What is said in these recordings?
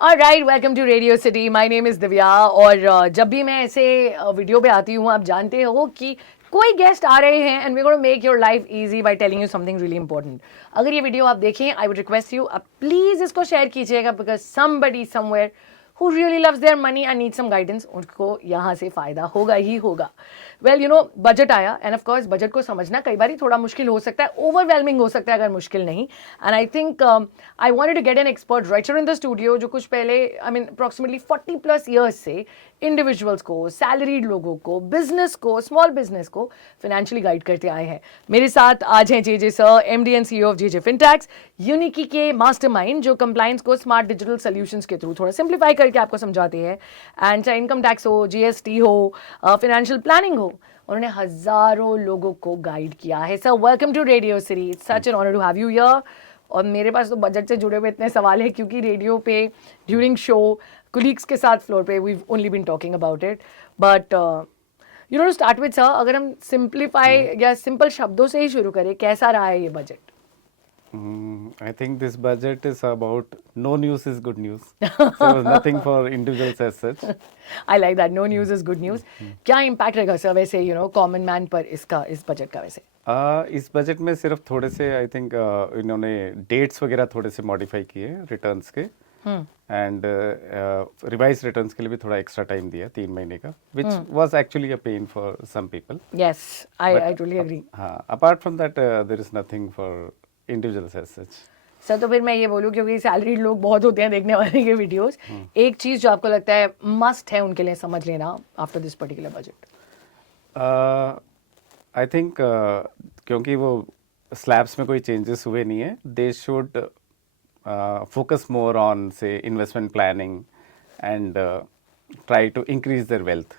Alright, welcome to Radio City. My name is Divya. और जब भी मैं ऐसे वीडियो पे आती हूँ, आप जानते हो कि कोई गेस्ट आ रहे हैं and we gonna make your life easy by telling you something really important. अगर ये वीडियो आप देखें, आई वुड रिक्वेस्ट यू, आप प्लीज़ इसको शेयर कीजिएगा, because somebody somewhere who really loves their money and needs some guidance, उनको यहाँ से फ़ायदा होगा ही होगा। वेल यू नो, बजट आया एंड ऑफ कोर्स बजट को समझना कई बार थोड़ा मुश्किल हो सकता है, ओवरवेलमिंग हो सकता है अगर मुश्किल नहीं। And I think I wanted to get an expert writer in the studio जो कुछ पहले, आई मीन अप्रॉक्सीमेटली 40+ ईयर्स से इंडिविजुअल्स को, सैलरीड लोगों को, बिजनेस को, स्मॉल बिजनेस को फाइनेंशियली गाइड करते आए हैं। मेरे साथ आज हैं J sir, MD and CEO of J Fintax, यूनिकी के मास्टरमाइंड जो कंप्लायंस को स्मार्ट डिजिटल सॉल्यूशंस के थ्रू थोड़ा सिंप्लीफाई करके आपको समझाते हैं। एंड चाहे इनकम टैक्स हो, जीएसटी हो, फाइनेंशियल प्लानिंग हो, उन्होंने हजारों लोगों को गाइड किया है। Sir, welcome to Radio City. It's such an honour to have you here. और मेरे पास तो बजट से जुड़े हुए इतने सवाल हैं क्योंकि रेडियो पे ड्यूरिंग शो कुलीग्स के साथ फ्लोर पे we only been talking about it. But you know, to start with sir, अगर हम सिंप्लीफाई या सिंपल शब्दों से ही शुरू करें, कैसा रहा है ये budget? I think this budget is about no news is good news. So there was nothing for individuals as such. I like that. No news is good news. क्या इम्पैक्ट रहेगा सर वैसे, यू नो, कॉमन मैन पर इसका, इस budget का वैसे? इस budget में सिर्फ थोड़े से आई थिंक इन्होंने डेट्स वगैरह थोड़े से मॉडिफाई किए रिटर्न्स के, एंड रिवाइज रिटर्न्स के लिए भी थोड़ा एक्स्ट्रा टाइम दिया 3 महीने का, which was actually a pain for some people. Yes, I totally agree. हाँ, apart from that there is nothing for individuals as such. Sir, तो फिर मैं ये बोलूँ, क्योंकि सैलरीड लोग बहुत होते हैं देखने वाले के वीडियोस, एक चीज़ जो आपको लगता है मस्ट है उनके लिए समझ लेना after this particular budget? I think क्योंकि वो स्लैब्स में कोई चेंजेस हुए नहीं है, they should focus more on से investment planning and try to increase their wealth.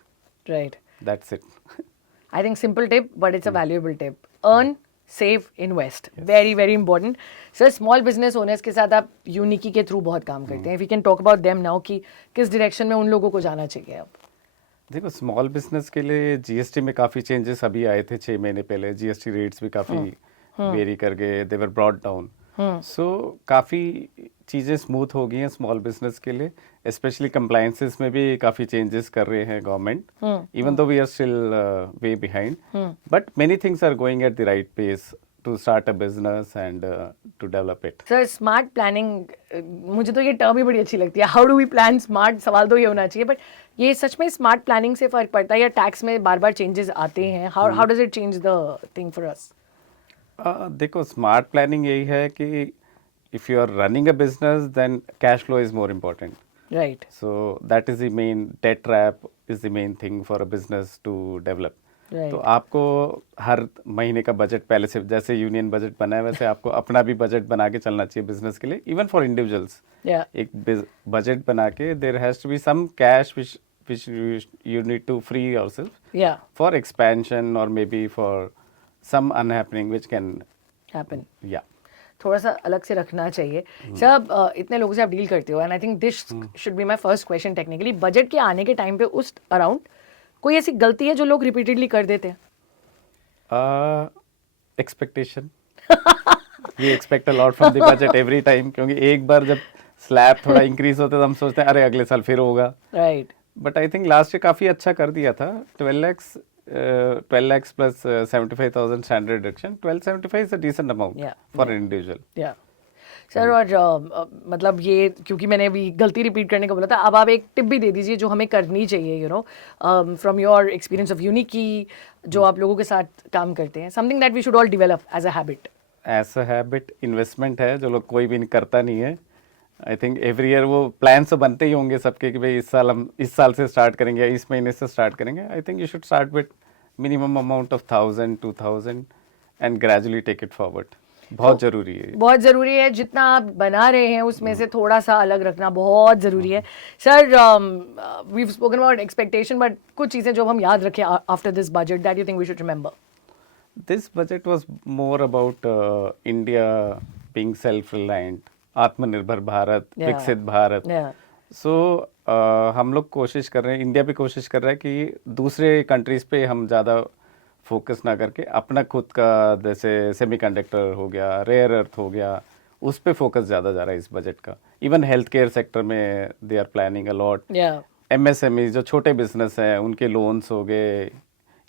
Right, that's it. I think simple tip, but it's a valuable tip. Earn, save, invest, very very important. Sir, small business owners के साथ आप यूनिकी के through बहुत काम करते हैं। We can talk about them now कि किस डायरेक्शन में उन लोगों को जाना चाहिए अब? देखो, स्मॉल बिजनेस के लिए जीएसटी में काफ़ी चेंजेस अभी आए थे 6 महीने पहले। जीएसटी रेट्स भी काफ़ी वेरी कर गए, दे वर ब्रॉट डाउन। सो काफ़ी चीज़ें स्मूथ हो गई हैं स्मॉल बिजनेस के लिए, स्पेशली कंप्लायंसेस में भी काफ़ी चेंजेस कर रहे हैं government, even though we are still way behind, but many things are going at the right pace to start a business and to develop it. Sir, smart planning, मुझे तो ये term ही बड़ी अच्छी लगती है। How do we plan smart? सवाल तो ये होना चाहिए, बट ये सच में स्मार्ट प्लानिंग से फर्क पड़ता है या टैक्स में बार बार चेंजेस आते हैं? How does it change the thing for us? देखो, स्मार्ट प्लानिंग यही है कि if you are running a business then cash flow is more important, right? So that is the main, debt trap is the main thing for a business to develop. Right. तो आपको हर महीने का budget पहले से, जैसे union budget बना है वैसे आपको अपना भी बजट बना के चलना चाहिए बिजनेस के लिए, इवन फॉर इंडिविजुअल्स। Yeah. एक बजट बना के there has to be some cash which you need to free yourself Yeah. for expansion or maybe for some unhappening which can Happen. yeah. थोड़ा सा अलग से रखना चाहिए। सर, इतने लोगों से आप डील करते हो, and I think this should be my first question technically. Budget के आने के टाइम पे उस अराउंड कोई ऐसी गलती है जो लोग रिपीटेडली कर देते हैं? Expectation. We expect a lot from the budget every time, क्योंकि एक बार जब स्लैब थोड़ा इंक्रीज होता है तो हम सोचते हैं अरे अगले साल फिर होगा। Right. But I think last year काफ़ी अच्छा कर दिया था। 12 lakhs plus 75,000 standard deduction. 1275 is a decent amount for an individual. Yeah. Sir, और मतलब ये, क्योंकि मैंने अभी गलती रिपीट करने को बोला था, अब आप एक टिप भी दे दीजिए जो हमें करनी चाहिए, you know, from your experience of यूनिकी, जो आप लोगों के साथ काम करते हैं, something that we should all develop as a habit. As a habit investment है जो लोग कोई भी करता नहीं है। आई थिंक एवरी ईयर वो प्लान तो बनते ही होंगे सबके कि भाई इस साल हम इस साल से स्टार्ट करेंगे, इस महीने से स्टार्ट करेंगे। I think you should start with minimum amount of 1000 2000 and gradually take it forward. बहुत जरूरी है, बहुत जरूरी है। जितना आप बना रहे हैं उसमें से थोड़ा सा अलग रखना बहुत जरूरी है। Sir, we have spoken about expectation, but कुछ चीजें जो हम याद रखें after this budget that you think we should remember? This budget was more about India being self reliant, Aatmanirbhar Bharat, विकसित भारत। सो हम लोग कोशिश कर रहे हैं, इंडिया भी कोशिश कर रहा है कि दूसरे कंट्रीज पे हम ज़्यादा फोकस ना करके अपना खुद का, जैसे सेमीकंडक्टर हो गया, रेयर अर्थ हो गया, उस पे फोकस ज़्यादा जा रहा है इस बजट का. इवन हेल्थ केयर सेक्टर में they are planning a lot. Yeah. MSME जो छोटे बिजनेस हैं उनके लोन्स हो गए,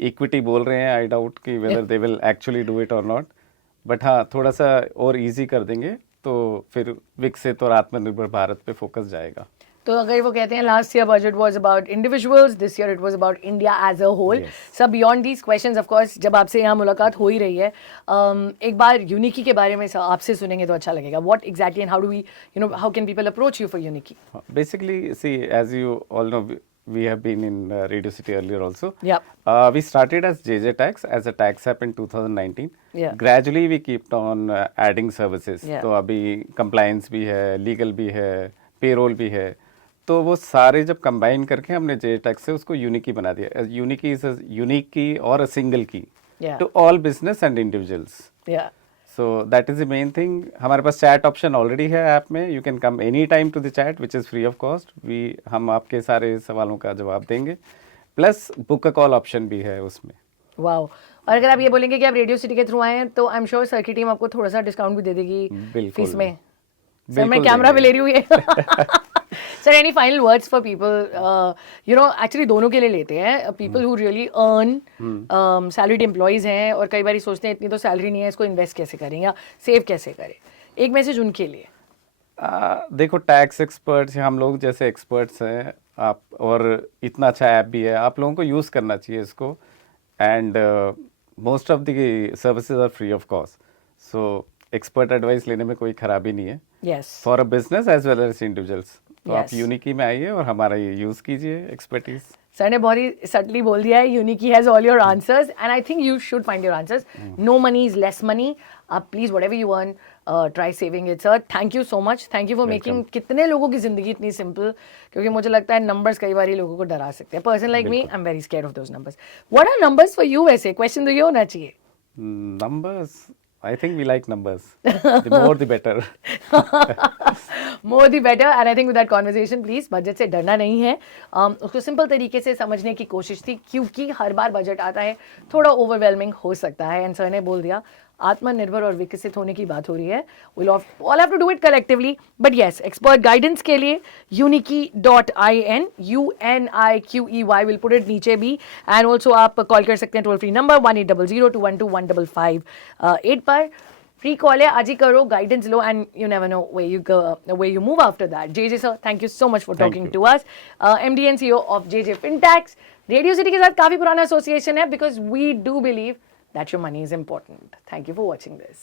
इक्विटी बोल रहे हैं. आई डाउट कि whether they will actually do it और नॉट, बट हाँ थोड़ा सा और इजी कर देंगे तो फिर विकसित और आत्मनिर्भर भारत पे फोकस जाएगा. तो अगर वो कहते हैं last year budget was about individuals, this year it was about India as a whole. Sir beyond these questions of course जब आपसे यहाँ मुलाकात हो ही रही है, एक बार यूनिकी के बारे में आपसे सुनेंगे तो अच्छा लगेगा. What exactly and how do we how can people approach you for यूनिकी? Basically, see, as you all know, we have been in Radio City earlier also. Yep. We started as JJ Tax as a tax app in 2019. Yeah. Gradually, we kept on adding services. Yeah. तो अभी compliance भी है, legal भी है, payroll भी है. तो वो सारे जब कंबाइन करके हमने JJ Tax से उसको यूनिकी बना दिया. यूनिकी इज यूनिक की और a single key to all business and individuals. So that is the main thing. हमारे पास चैट ऑप्शन ऑलरेडी है ऐप में. You can come any time to the chat which is free of cost. हम आपके सारे सवालों का जवाब देंगे. Plus book a call option भी है उसमें. वाओ. और अगर आप ये बोलेंगे कि आप रेडियो सिटी के थ्रू आए हैं तो आई एम श्योर सर की टीम आपको थोड़ा सा डिस्काउंट भी दे देगी फीस में. सर मैं कैमरा भी ले रही हूँ ये. Sir any final words for people, actually दोनों के लिए लेते हैं, people who really earn, salaried employees हैं और कई बार सोचते हैं इतनी तो सैलरी नहीं है, इसको इन्वेस्ट कैसे करें या सेव कैसे करें. एक मैसेज उनके लिए. देखो टैक्स एक्सपर्ट्स हम लोग जैसे एक्सपर्ट्स हैं आप, और इतना अच्छा ऐप भी है, आप लोगों को यूज़ करना चाहिए इसको. And most of the services are free of cost. So expert advice लेने में कोई खराबी नहीं है. Yes. For a business as well as individuals. तो आप यूनिकी में आइए और हमारा ये यूज़ कीजिए एक्सपर्टीज. सर ने बहुत ही सटली बोल दिया है, यूनिकी has all your answers and I think you should find your answers. No money is less money. आप please whatever you earn try saving it. Sir thank you so much. Thank you for making कितने लोगों की जिंदगी इतनी simple, क्योंकि मुझे लगता है नंबर्स कई बार लोगों को डरा सकते हैं. Person like me I am very scared of those numbers. What are numbers for you? वैसे क्वेश्चन तो ये होना चाहिए. Numbers. I think we like numbers. The more the better. More the better. And I think with that conversation, please, budget से डरना नहीं है. उसको सिंपल तरीके से समझने की कोशिश थी, क्योंकि हर बार बजट आता है थोड़ा ओवरवेलमिंग हो सकता है. एंड सर ने बोल दिया आत्मनिर्भर और विकसित होने की बात हो रही है. We'll all have to do it collectively. But yes, expert guidance के लिए uniki.in UNIQEY will put it नीचे भी. And also आप कॉल कर सकते हैं टोल फ्री नंबर 1800-212-1558 पर. फ्री कॉल है, आज ही करो, guidance low, and you never know where you move after that. JJ sir, thank you so much for talking to us. MD and CEO of JJ Fintechs. Radio city के साथ काफी पुराना association है, because we do believe that your money is important. Thank you for watching this.